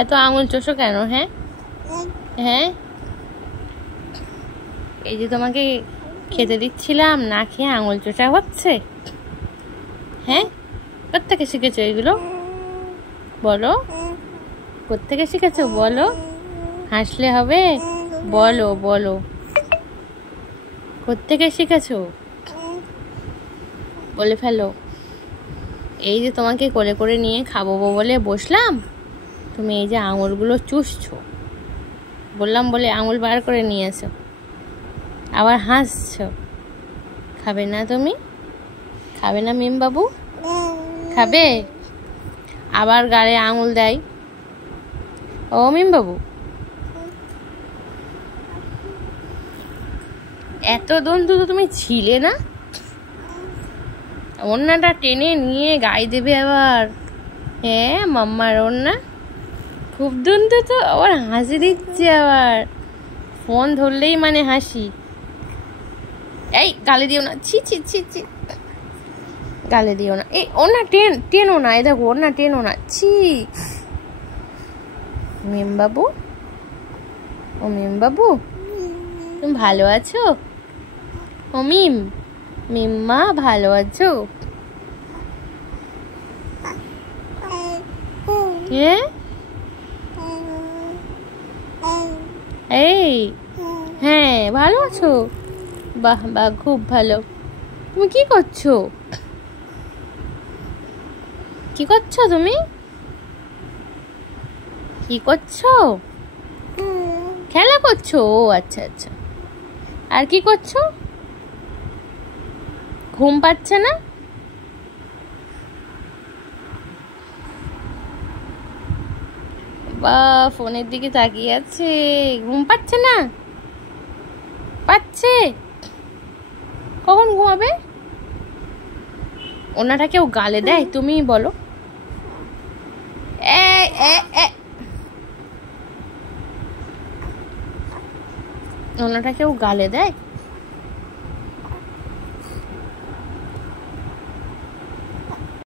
এত আঙুল চষো কেন? হ্যাঁ হ্যাঁ, এই যে তোমাকে খেতে দিচ্ছিলাম, না খেয়ে আঙুল চোষা হচ্ছে। হ্যাঁ, কোত্থেকে শিখেছো এগুলো বলো? কোত্থেকে শিখেছো বলো? হাসলে হবে, বলো বলো কোত্থেকে শিখেছো, বলে ফেলো। এই যে তোমাকে কোলে করে নিয়ে খাবো বলে বসলাম, তুমি এই যে আঙুলগুলো চুষছো, বললাম বলে আঙুল বার করে নিয়ে এসো, আবার হাসছো। খাবে না তুমি? খাবে না মিম বাবু? খাবে? আবার গালে আঙুল দেয়। ও মিম বাবু, এত দন্তু তো তুমি ছিলে না? ওড়নাটা টেনে নিয়ে গায়ে দেবে আবার। হ্যাঁ, মাম্মার ওড়না খুব দন্তু তো, আবার হাসি দিচ্ছে, আবার ফোন ধরলেই মানে হাসি। এই গালে দিও না, ছি ছি ছি ছি, গালে দিও না। এই ওড়না টেনো না, এই দেখো ওড়না টেনো না, ছি। মিম বাবু, ও মিম বাবু, তুমি ভালো আছো? ও মিম, মিম্মা ভালো আছো? হ্যাঁ, এই হ্যাঁ ভালো আছো? বাহ বাহ, খুব ভালো। তুমি কি করছো? কি করছো তুমি? কি করছো? খেলা করছো? ও আচ্ছা আচ্ছা। আর কি করছো? ঘুম পাচ্ছে না? বা ফোনের দিকে তাকিয়ে আছে, ঘুম পাচ্ছে না? পাচ্ছে। কখন ঘুমাবে? ওনাটা কেউ গালে দেয়? তুমি বলো। ওনাটা কেউ গালে দেয়?